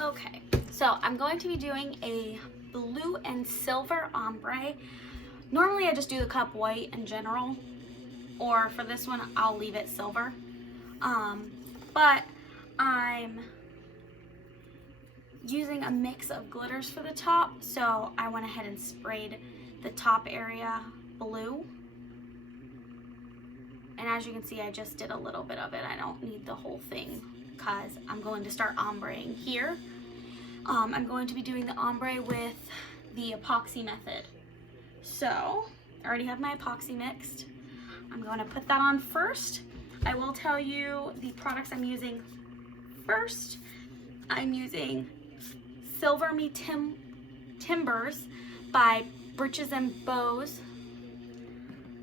Okay, so I'm going to be doing a blue and silver ombre. Normally I just do the cup white in general, or for this one I'll leave it silver. But I'm using a mix of glitters for the top, so I went ahead and sprayed the top area blue. And as you can see, I just did a little bit of it. I don't need the whole thing because I'm going to start ombreing here. I'm going to be doing the ombre with the epoxy method. So I already have my epoxy mixed. I'm going to put that on first. I will tell you the products I'm using first. I'm using Silver Me Timbers by Britches and Bows.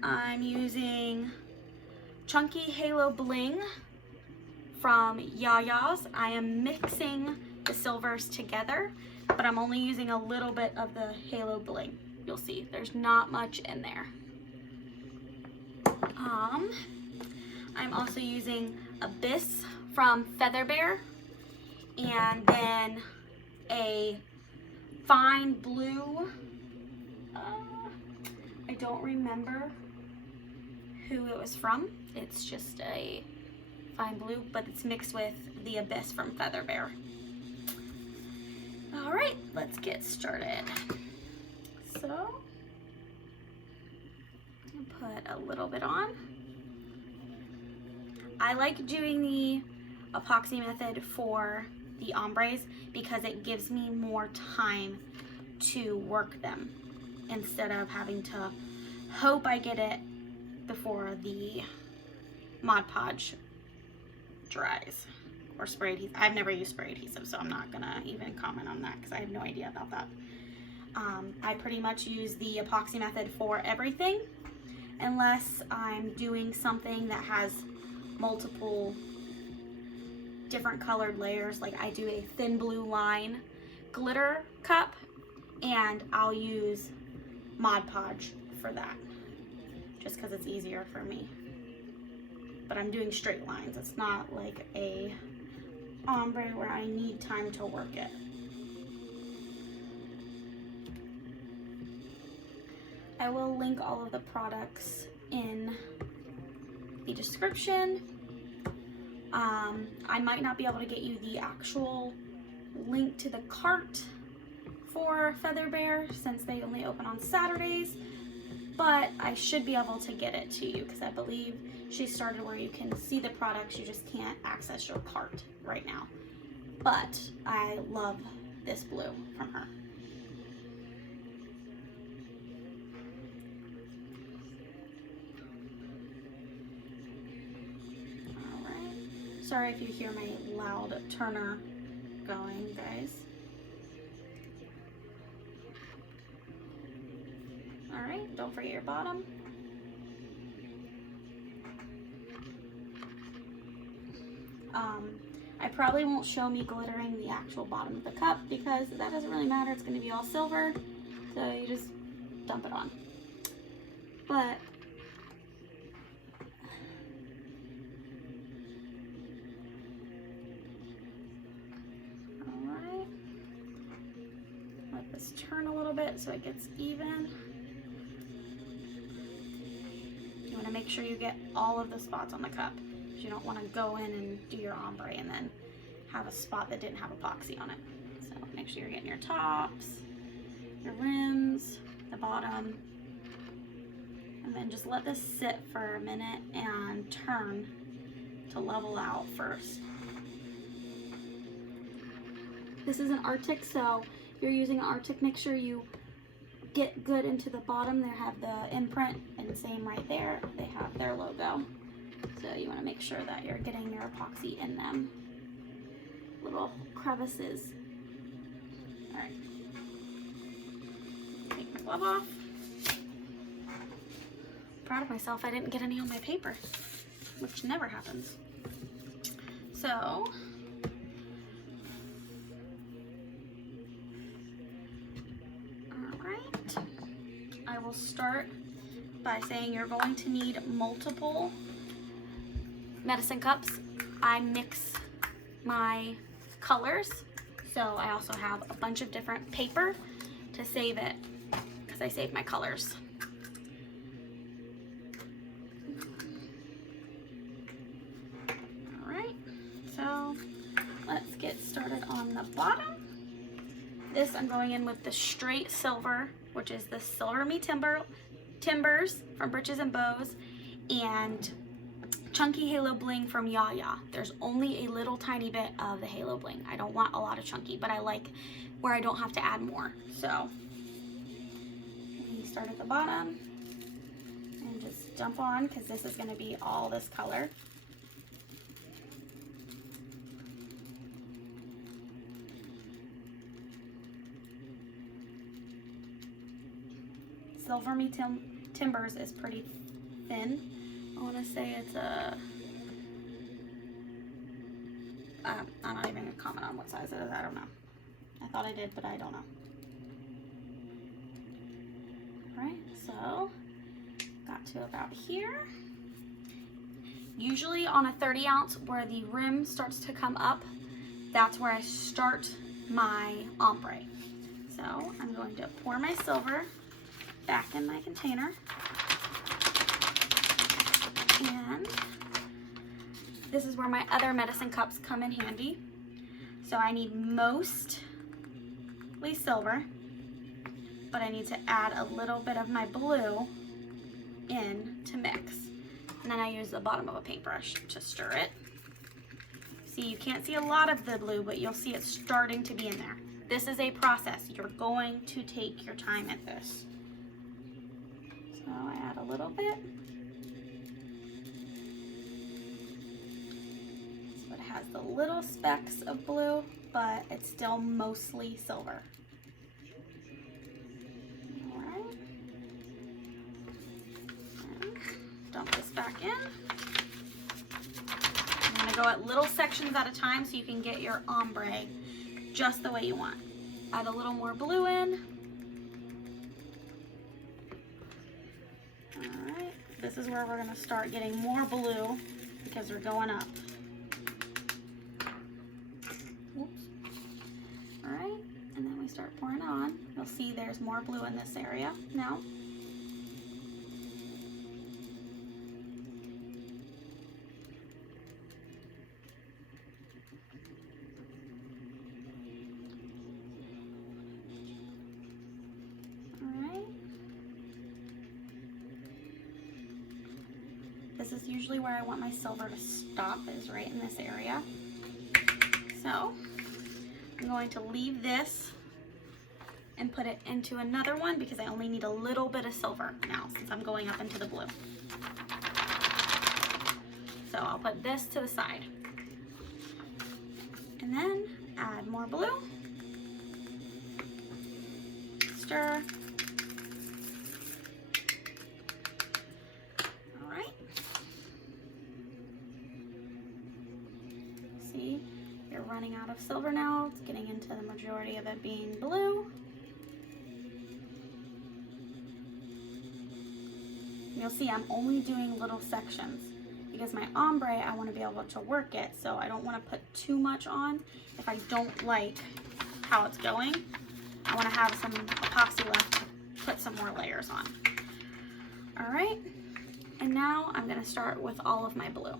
I'm using Chunky Halo Bling from Yaya's. I am mixing the silvers together, but I'm only using a little bit of the Halo Bling. You'll see there's not much in there. I'm also using Abyss from Feather Bear, and then a fine blue, I don't remember who it was from. It's just a fine blue, but it's mixed with the Abyss from Feather Bear. All right, let's get started. So, I'll put a little bit on. I like doing the epoxy method for the ombres because it gives me more time to work them instead of having to hope I get it before the Mod Podge dries or spray adhesive. I've never used spray adhesive, so I'm not gonna even comment on that because I have no idea about that. I pretty much use the epoxy method for everything unless I'm doing something that has multiple different colored layers. Like I do a thin blue line glitter cup and I'll use Mod Podge for that just because it's easier for me. But I'm doing straight lines. It's not like a ombre where I need time to work it. I will link all of the products in the description. I might not be able to get you the actual link to the cart for Feather Bear since they only open on Saturdays, but I should be able to get it to you because I believe she started where you can see the products, you just can't access your cart right now. But I love this blue from her. Sorry if you hear my loud turner going, guys. All right, don't forget your bottom. I probably won't show me glittering the actual bottom of the cup because that doesn't really matter. It's gonna be all silver, so you just dump it on. But turn a little bit so it gets even. You want to make sure you get all of the spots on the cup. You don't want to go in and do your ombre and then have a spot that didn't have epoxy on it. So make sure you're getting your tops, your rims, the bottom, and then just let this sit for a minute and turn to level out first. This is an Arctic, so if you're using an Arctic, make sure you get good into the bottom. They have the imprint, and same right there, they have their logo. So you want to make sure that you're getting your epoxy in them little crevices. All right, take my glove off. Proud of myself, I didn't get any on my paper, which never happens. So I will start by saying you're going to need multiple medicine cups. I mix my colors So I also have a bunch of different paper to save it, because I save my colors. All right, so let's get started on the bottom. This I'm going in with the straight silver, which is the Silver Me Timbers from Britches and Bows, and Chunky Halo Bling from Yaya. There's only a little tiny bit of the Halo Bling. I don't want a lot of chunky, but I like where I don't have to add more. So we start at the bottom and just dump on, because this is going to be all this color. Silver Me Timbers is pretty thin. I want to say it's a, I'm not even going to comment on what size it is. I don't know. I thought I did, but I don't know. All right, so got to about here. Usually on a 30 ounce where the rim starts to come up, that's where I start my ombre. So I'm going to pour my silver back in my container. And this is where my other medicine cups come in handy. So I need mostly silver, but I need to add a little bit of my blue in to mix. And then I use the bottom of a paintbrush to stir it. See, you can't see a lot of the blue, but you'll see it starting to be in there. This is a process. You're going to take your time at this. So I add a little bit. Has the little specks of blue, but it's still mostly silver. All right. And dump this back in. I'm going to go at little sections at a time so you can get your ombre just the way you want. Add a little more blue in. All right. This is where we're going to start getting more blue because we're going up. Alright, and then we start pouring on. You'll see there's more blue in this area now. Alright. This is usually where I want my silver to stop, is right in this area. So I'm going to leave this and put it into another one because I only need a little bit of silver now since I'm going up into the blue. So I'll put this to the side. And then add more blue. Stir. All right. See? You're running out of silver now. It's getting into the majority of it being blue. You'll see I'm only doing little sections because my ombre, I want to be able to work it, so I don't want to put too much on if I don't like how it's going. I want to have some epoxy left to put some more layers on. All right, and now I'm going to start with all of my blue.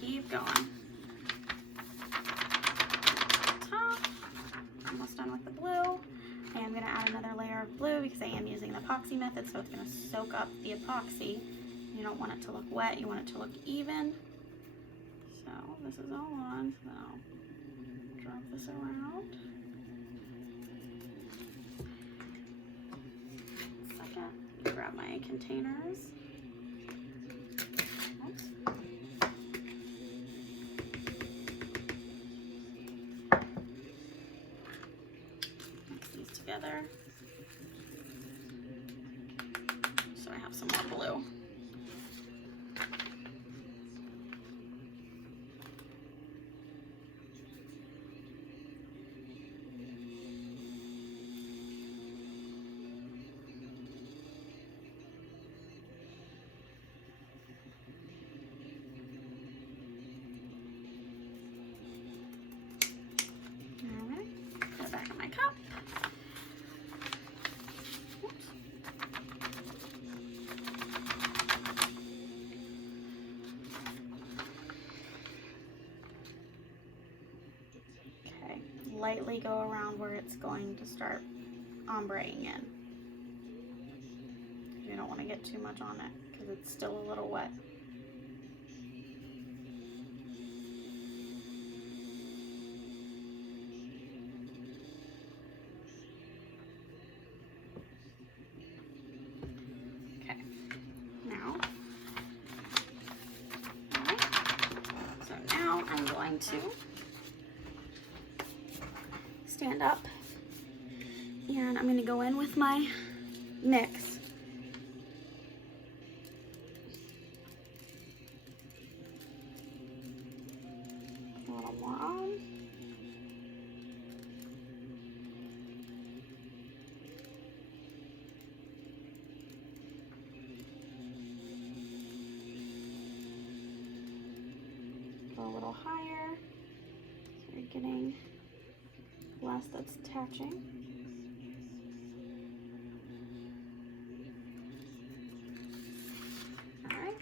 Keep going. Top. Almost done with the blue. And I'm going to add another layer of blue because I am using the epoxy method, so it's going to soak up the epoxy You don't want it to look wet, you want it to look even. So this is all on, so I'll drop this around. Second, grab my containers. Oops. Mix these together. So I have some more blue. Put it back in my cup. Oops. Okay, lightly go around where it's going to start ombreing in. You don't want to get too much on it because it's still a little wet. I'm going to stand up and I'm going to go in with my mix. A little more on. A little higher, so you're getting less that's attaching. All right.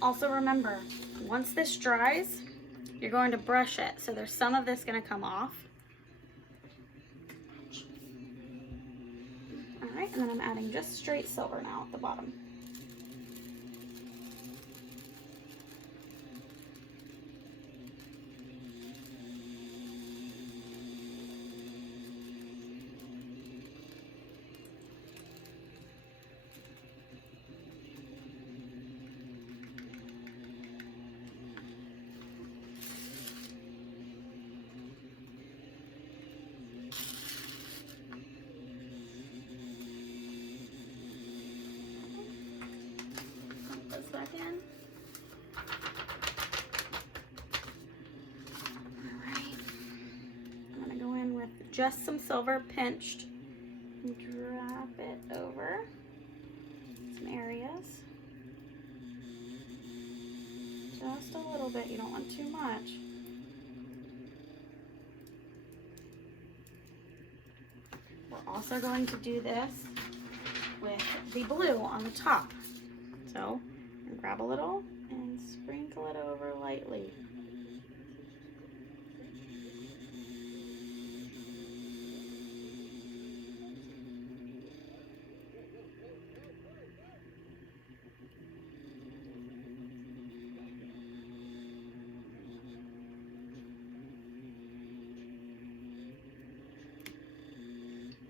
Also remember, once this dries, you're going to brush it, so there's some of this going to come off. All right, and then I'm adding just straight silver now at the bottom. Back in. Alright. I'm going to go in with just some silver pinched and drop it over some areas. Just a little bit, you don't want too much. We're also going to do this with the blue on the top. So grab a little and sprinkle it over lightly.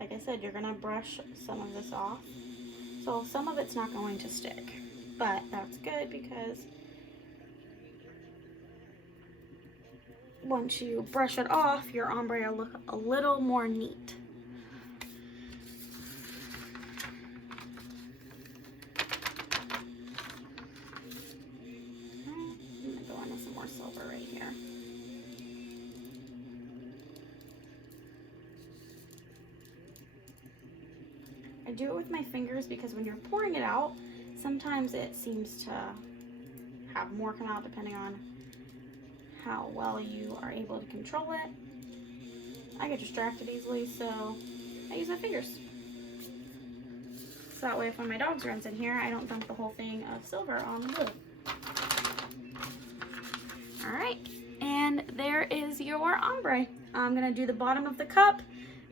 Like I said, you're going to brush some of this off. So some of it's not going to stick. But that's good because once you brush it off, your ombre will look a little more neat. I'm going to go into some more silver right here. I do it with my fingers because when you're pouring it out, sometimes it seems to have more come out depending on how well you are able to control it. I get distracted easily, so I use my fingers. So that way if when my dogs runs in here, I don't dump the whole thing of silver on the blue. All right, and there is your ombre. I'm gonna do the bottom of the cup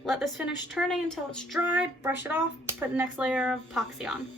Let this finish turning until it's dry, brush it off, put the next layer of epoxy on.